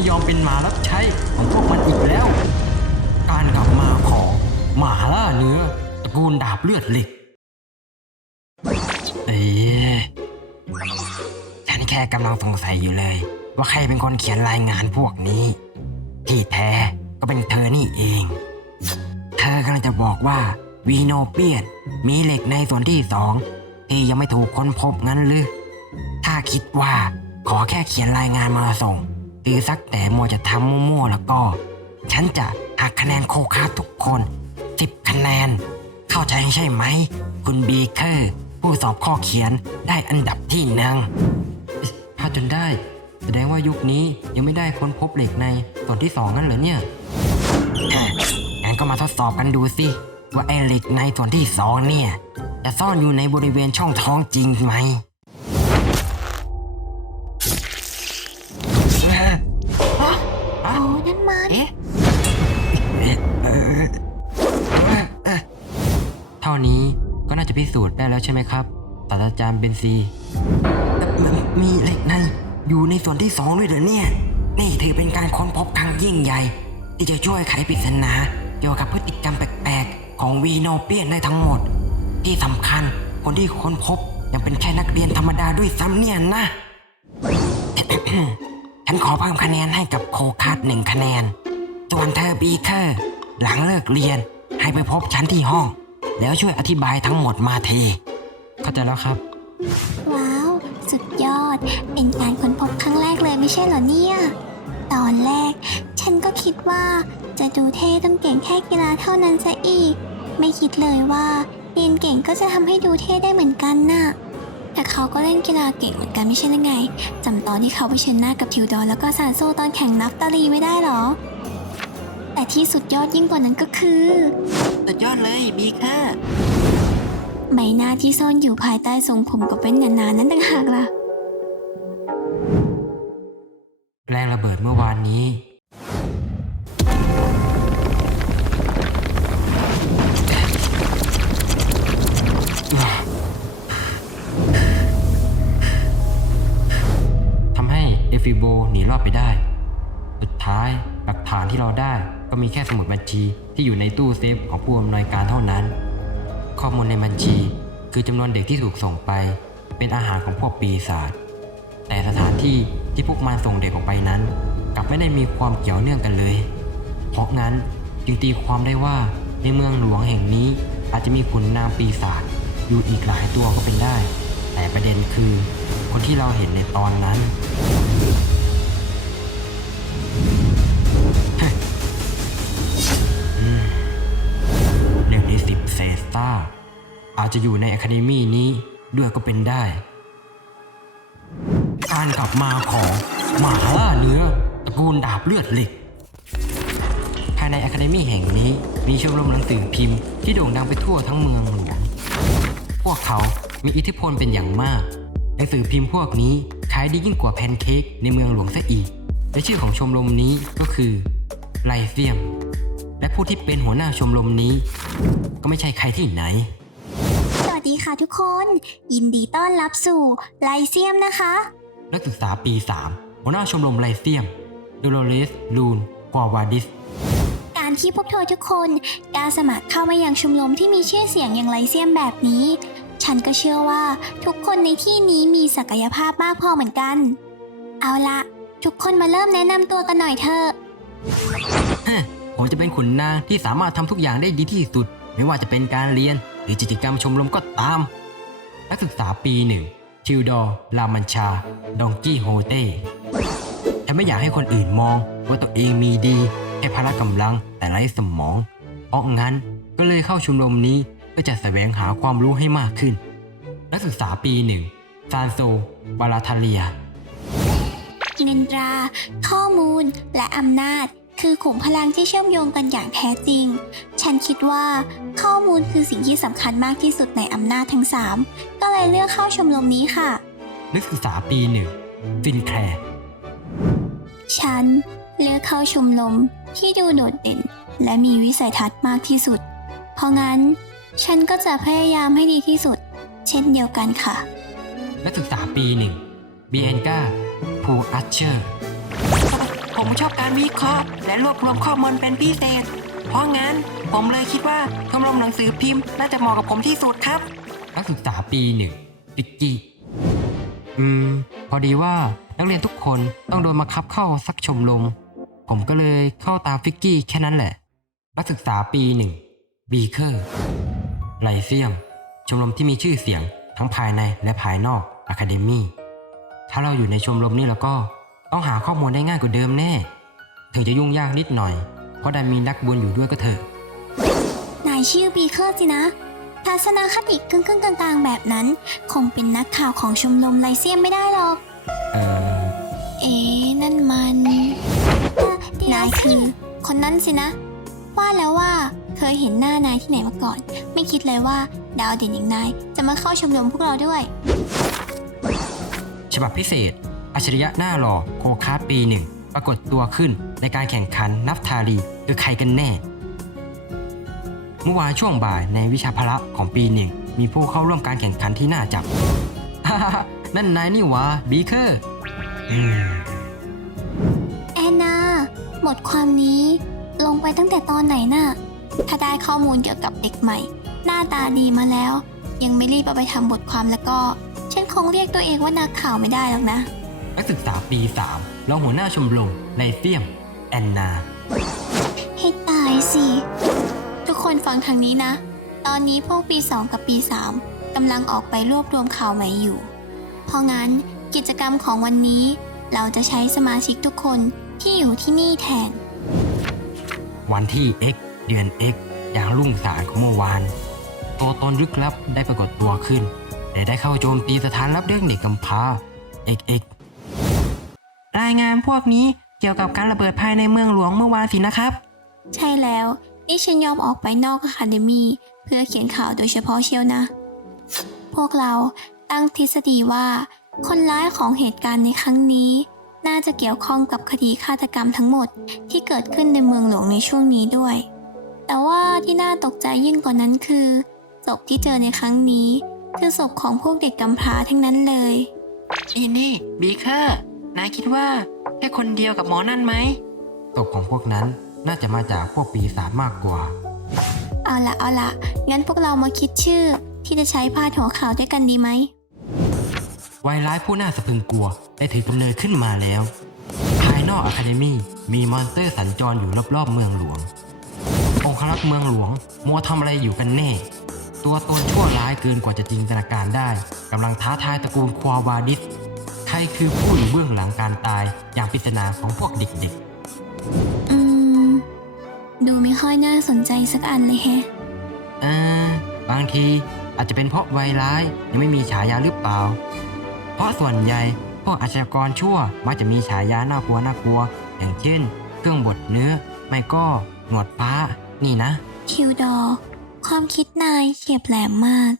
ไม่ยอมเป็นหมารับใช้ของพวกมันอีกแล้ว การกลับมาของหมาล่าเนื้อตระกูลดาบเลือดเหล็กเอ๊ะฉันแค่กำลังสงสัยอยู่เลย ว่าใครเป็นคนเขียนรายงานพวกนี้ ที่แท้ก็เป็นเธอนี่เอง เธอกำลังจะบอกว่าวีโนเปียนมีเหล็กในส่วนที่สองที่ยังไม่ถูกค้นพบงั้นหรือ ถ้าคิดว่าขอแค่เขียนรายงานมาส่ง หรือสักแต่มัวจะทำมั่วๆแล้วก็ ฉันจะหักคะแนนโคคาทุกคนสิบคะแนน เข้าใจใช่ไหม คุณบีเคอร์ผู้สอบข้อเขียนได้อันดับที่หนึ่งพลาจนได้ แสดงว่ายุคนี้ยังไม่ได้ค้นพบเหล็กในส่วนที่สองนั่นเหรอเนี่ยงั้นก็มาทดสอบกันดูสิ ว่าไอเหล็กในส่วนที่สองเนี่ย จะซ่อนอยู่ในบริเวณช่องท้องจริงไหม เท่านี้ก็น่าจะพิสูจน์ได้แล้วใช่ไหมครับศาสตราจารย์เบนซี มีเหล็กในอยู่ในส่วนที่สองด้วยเหรอเนี่ย นี่ถือเป็นการค้นพบครั้งยิ่งใหญ่ ที่จะช่วยไขปริศนาเกี่ยวกับพฤติกรรมแปลกๆ ของวีโนเปียนได้ทั้งหมด ที่สำคัญคนที่ค้นพบยังเป็นแค่นักเรียนธรรมดาด้วยซ้ำเนี่ยนะ ฉันขอเพิ่มคะแนนให้กับโคคัสหนึ่งคะแนน ส่วนเธอบีเคอร์ หลังเลิกเรียนให้ไปพบฉันที่ห้อง แล้วช่วยอธิบายทั้งหมดมาทีเข้าใจแล้วครับ ว้าว สุดยอด เป็นการค้นพบครั้งแรกเลยไม่ใช่เหรอเนี่ย ตอนแรก ฉันก็คิดว่าจะดูเท่ต้องเก่งแค่กีฬาเท่านั้นซะอีก ไม่คิดเลยว่าเรียนเก่งก็จะทำให้ดูเท่ได้เหมือนกันน่ะ แต่เขาก็เล่นกีฬาเก่งเหมือนกันไม่ใช่หรือไงจำตอนที่เขาไปเชิญหน้ากับทิวดอร์แล้วก็ซานโซตอนแข่งนับตาลีไม่ได้หรอ ที่สุดยอดยิ่งกว่านั้นก็คือ สุดยอดเลยบีเคอร์ใบหน้าที่ซ่อนอยู่ภายใต้ทรงผมกับแว่นหนาๆนั้นต่างหากล่ะ ท้าย หลักฐานที่เราได้ก็มีแค่สมุดบัญชีที่อยู่ในตู้เซฟของผู้อำนวยการเท่านั้น ข้อมูลในบัญชี คือจำนวนเด็กที่ถูกส่งไป เป็นอาหารของพวกปีศาจแต่สถานที่ที่พวกมันส่งเด็กออกไปนั้น กลับไม่ได้มีความเกี่ยวเนื่องกันเลย เพราะงั้นจึงตีความได้ว่าในเมืองหลวงแห่งนี้อาจจะมีขุนนางปีศาจอยู่อีกหลายตัวก็เป็นได้ แต่ประเด็นคือ คนที่เราเห็นในตอนนั้น เซสตาอาจจะอยู่ในอะคาเดมีนี้ด้วยก็เป็นได้ การกลับมาของหมาล่าเนื้อตระกูลดาบเลือดเหล็ก ภายในอะคาเดมีแห่งนี้มีชมรมหนังสือพิมพ์ที่โด่งดังไปทั่วทั้งเมืองหลวง พวกเขามีอิทธิพลเป็นอย่างมากหนังสือพิมพ์พวกนี้ขายดียิ่งกว่าแพนเค้กในเมืองหลวงซะอีก และชื่อของชมรมนี้ก็คือไลเซียม และผู้ที่เป็นหัวหน้าชมรมนี้ ก็ไม่ใช่ใครที่ไหน สวัสดีค่ะทุกคน ยินดีต้อนรับสู่ไลเซียมนะคะ นักศึกษาปี 3 หัวหน้าชมรมไลเซียมโดโลเรสลูนกวาวาดิสการที่พวกเธอทุกคนกล้าสมัครเข้ามายังชมรมที่มีชื่อเสียงอย่างไลเซียมแบบนี้ ฉันก็เชื่อว่าทุกคนในที่นี้มีศักยภาพมากพอเหมือนกัน เอาละทุกคนมาเริ่มแนะนำตัวกันหน่อยเถอะฮะผมจะเป็นขุนนางที่สามารถทำทุกอย่างได้ดีที่สุด ไม่ว่าจะเป็นการเรียนหรือกิจกรรมชมรมก็ตาม นักศึกษาปีหนึ่งทิวดอร์ลามันชา ดองกี้โฮเต้ฉันไม่อยากให้คนอื่นมองว่าตัวเองมีดีแค่พละกำลังแต่ไร้สมอง เพราะงั้นก็เลยเข้าชมรมนี้เพื่อจะแสวงหาความรู้ให้มากขึ้น นักศึกษาปีหนึ่งซานโซบาลาทาเลีย เงินตรา ข้อมูล และอำนาจ คือขุมพลังที่เชื่อมโยงกันอย่างแท้จริง ฉันคิดว่าข้อมูลคือสิ่งที่สำคัญมากที่สุดในอำนาจทั้ง 3 ก็เลยเลือกเข้าชมรมนี้ค่ะ นักศึกษาปีหนึ่งฟินแคลร์ฉันเลือกเข้าชมรมที่ดูโดดเด่น และมีวิสัยทัศน์มากที่สุด เพราะงั้น ฉันก็จะพยายามให้ดีที่สุด เช่นเดียวกันค่ะ นักศึกษาปีหนึ่งบีเอ็นกาพูอัชเชอร์โอ้ ผมชอบการวิเคราะห์ และรวบรวมข้อมูลเป็นพิเศษ เพราะงั้นผมเลยคิดว่าชมรมหนังสือพิมพ์น่าจะเหมาะกับผมที่สุดครับ นักศึกษาปีหนึ่งฟิกกี้ อืม พอดีว่านักเรียนทุกคนต้องโดนมาคับเข้าสักชมรม ผมก็เลยเข้าตามฟิกกี้แค่นั้นแหละ นักศึกษาปีหนึ่งบีเคอร์ไลเซียม ชมรมที่มีชื่อเสียงทั้งภายในและภายนอกอะคาเดมี่ถ้าเราอยู่ในชมรมนี้แล้วก็ ต้องหาข้อมูลได้ง่ายกว่าเดิมแน่ ถึงจะยุ่งยากนิดหน่อย เพราะดันมีนักบุญอยู่ด้วยก็เถอะ นายชื่อบีเคอร์สินะ ทัศนคติครึ่งๆกลางๆแบบนั้น คงเป็นนักข่าวของชมรมไลเซียมไม่ได้หรอก เออเอ๊ะนั่นมันนายคือ คนนั้นสินะ ว่าแล้วว่าเคยเห็นหน้านายที่ไหนมาก่อน ไม่คิดเลยว่า ดาวเด่นอย่างนายจะมาเข้าชมรมพวกเราด้วย ฉบับพิเศษ อัจฉริยะหน้าหล่อโคคาปีหนึ่งปรากฏตัวขึ้นในการแข่งขันนับทารีคือใครกันแน่ เมื่อวานช่วงบ่ายในวิชาพละของปีหนึ่งมีผู้เข้าร่วมการแข่งขันที่น่าจับนั่นนายนี่วะบีเคอร์แอนนาบทความนี้ลงไปตั้งแต่ตอนไหนน่ะ ถ้าได้ข้อมูลเกี่ยวกับเด็กใหม่ หน้าตาดีมาแล้ว ยังไม่รีบเอาไปทำบทความแล้วก็ ฉันคงเรียกตัวเองว่านักข่าวไม่ได้หรอกนะ นักศึกษาปีสามรองหัวหน้าชมรมไลเฟียม แอนนา ให้ตายสิ ทุกคนฟังทางนี้นะ ตอนนี้พวกปี 2 กับปี 3กำลังออกไปรวบรวมข่าวใหม่อยู่ เพราะงั้นกิจกรรมของวันนี้ เราจะใช้สมาชิกทุกคนที่อยู่ที่นี่แทน วันที่ X เดือน X อย่างรุ่งสางของเมื่อวาน ตัวตนลึกลับได้ปรากฏตัวขึ้น และได้เข้าโจมตีสถานรับเรื่องเด็กกำพร้า XX รายงานพวกนี้เกี่ยวกับการระเบิดภายในเมืองหลวงเมื่อวานสินะครับ ใช่แล้ว นี่ฉันยอมออกไปนอกอะคาเดมีเพื่อเขียนข่าวโดยเฉพาะเชียวนะ พวกเราตั้งทฤษฎีว่า คนร้ายของเหตุการณ์ในครั้งนี้ น่าจะเกี่ยวข้องกับคดีฆาตกรรมทั้งหมดที่เกิดขึ้นในเมืองหลวงในช่วงนี้ด้วย แต่ว่าที่น่าตกใจยิ่งกว่านั้นคือศพที่เจอในครั้งนี้ คือศพของพวกเด็กกำพร้าทั้งนั้นเลย อีนี่บีเคอร์ นายคิดว่าแค่คนเดียวกับหมอนั่นไหมตกของพวกนั้นน่าจะมาจากพวกปีศาจมากกว่า เอาละเอาละงั้นพวกเรามาคิดชื่อ ที่จะใช้พาดหัวข่าวด้วยกันดีไหมวัยร้ายผู้น่าสะพรึงกลัวได้ถือกำเนิดขึ้นมาแล้ว ภายนอกอะคาเดมี่มีมอนสเตอร์สัญจรอยู่รอบๆเมืองหลวง องครักษ์เมืองหลวงมัวทำอะไรอยู่กันแน่ ตัวตนชั่วร้ายเกินกว่าจะจินตนาการได้กำลังท้าทายตระกูลควาวาดิส ใครคือผู้อยู่เบื้องหลังการตายอย่างปริศนาของพวกเด็กอืม ดูไม่ค่อยน่าสนใจสักอันเลยแฮะ ๆอ่าบางทีอาจจะเป็นเพราะวัยร้ายยังไม่มีฉายาหรือเปล่า เพราะส่วนใหญ่พวกอาชญากรชั่วมักจะมีฉายาน่ากลัวน่ากลัว อย่างเช่น เครื่องบดเนื้อ ไม่ก็หนวดฟ้า นี่นะคิวดอความคิดนายเฉียบแหลมมาก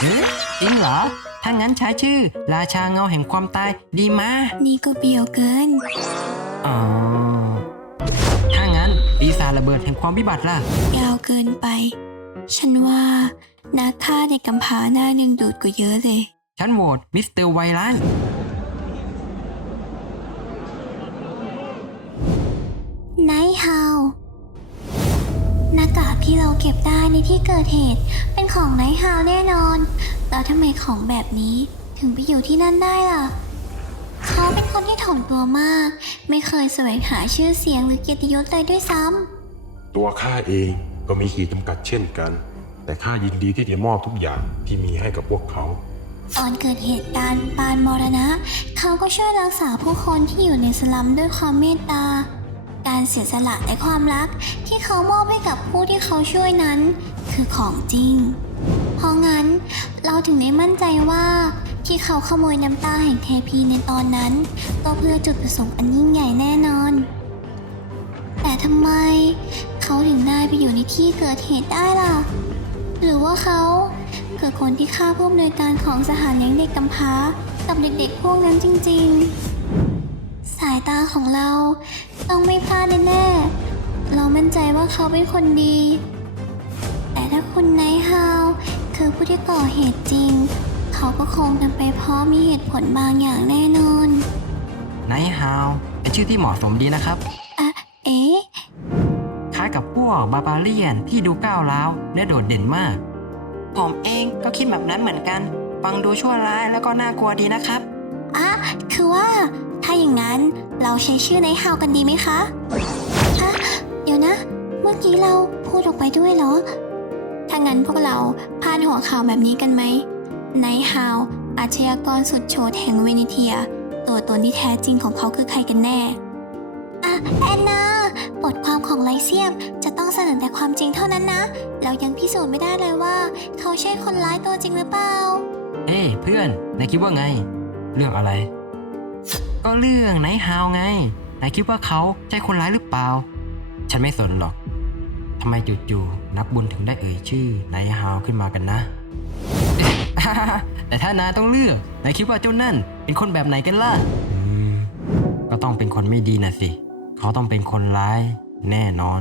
เฮ้ยจริงเหรอ ถ้างั้นใช้ชื่อ ราชาเงาแห่งความตายดีมานี่ก็เบียวเกิน อ๋อ ถ้างั้นปีศาจระเบิดแห่งความวิบัติล่ะ ยาวเกินไป ฉันว่านักฆ่าเด็กกำพร้าหน้าดึงดูดกว่าเยอะเลย ฉันโหวตมิสเตอร์ไวรัสไนท์ฮาว หน้ากากที่เราเก็บได้ในที่เกิดเหตุ เป็นของไนท์ฮาวแน่นอน แล้วทำไมของแบบนี้ถึงไปอยู่ที่นั่นได้ล่ะ เขาเป็นคนที่ถ่อมตัวมาก ไม่เคยแสวงหาชื่อเสียงหรือเกียรติยศเลยด้วยซ้ำตัวข้าเองก็มีขีดจำกัดเช่นกัน แต่ข้ายินดีที่จะมอบทุกอย่างที่มีให้กับพวกเขาตอนเกิดเหตุการณ์ปานมรณะ เขาก็ช่วยรักษาผู้คนที่อยู่ในสลัมด้วยความเมตตา การเสียสละและความรักที่เขามอบให้กับผู้ที่เขาช่วยนั้น คือของจริง เพราะงั้นเราถึงได้มั่นใจว่าที่เขาขโมยน้ำตาแห่งเทพีในตอนนั้น ก็เพื่อจุดประสงค์อันยิ่งใหญ่แน่นอน แต่ทำไม เขาถึงได้ไปอยู่ในที่เกิดเหตุได้ล่ะ หรือว่าเขาคือคนที่ฆ่าผู้อำนวยการของสถานเลี้ยงเด็กกำพร้ากับเด็กๆพวกนั้นจริง ๆ สายตาของเรา ต้องไม่พลาดแน่ๆ เรามั่นใจว่าเขาเป็นคนดี แต่ถ้าคุณไนท์ฮาวคือผู้ที่ก่อเหตุจริง เขาก็คงทำไปเพราะมีเหตุผลบางอย่างแน่นอน ไนฮาวเป็นชื่อที่เหมาะสมดีนะครับ อะเอ๊ะ คล้ายกับพวกบาบาเลียนที่ดูก้าวร้าวและโดดเด่นมาก ผมเองก็คิดแบบนั้นเหมือนกัน ฟังดูชั่วร้ายแล้วก็น่ากลัวดีนะครับอะคือว่า ถ้าอย่างนั้นเราใช้ชื่อในฮาวกันดีไหมคะฮะเดี๋ยวนะ เมื่อกี้เราพูดออกไปด้วยเหรอ ถ้างั้นพวกเราพาดหัวข่าวแบบนี้กันไหมในฮาวอาชญากรสุดโฉดแห่งเวเนเทีย ตัวตนที่แท้จริงของเขาคือใครกันแน่อะแอนนาบทความของไลเซียมจะต้องเสนอแต่ความจริงเท่านั้นนะ เรายังพิสูจน์ไม่ได้เลยว่า เขาใช่คนร้ายตัวจริงหรือเปล่า เอ้ยเพื่อนนายคิดว่าไง เรื่องอะไร ก็เรื่องไนท์ฮาวไง นายคิดว่าเขาใช่คนร้ายหรือเปล่า ฉันไม่สนหรอก ทำไมจู่ๆนักบุญถึงได้เอ่ยชื่อไนท์ฮาวขึ้นมากันนะเอ๊ะแต่ถ้านายต้องเลือก นายคิดว่าเจ้านั่น เป็นคนแบบไหนกันล่ะอืมก็ต้องเป็นคนไม่ดีนะสิ เขาต้องเป็นคนร้ายแน่นอน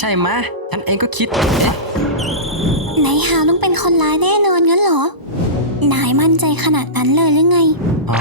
ใช่ไหมะฉันเองก็คิดเอ๊ะนายฮาวต้องเป็นคนร้ายแน่นอนงั้นเหรอ นายมั่นใจขนาดนั้นเลยหรือไง อ๋อ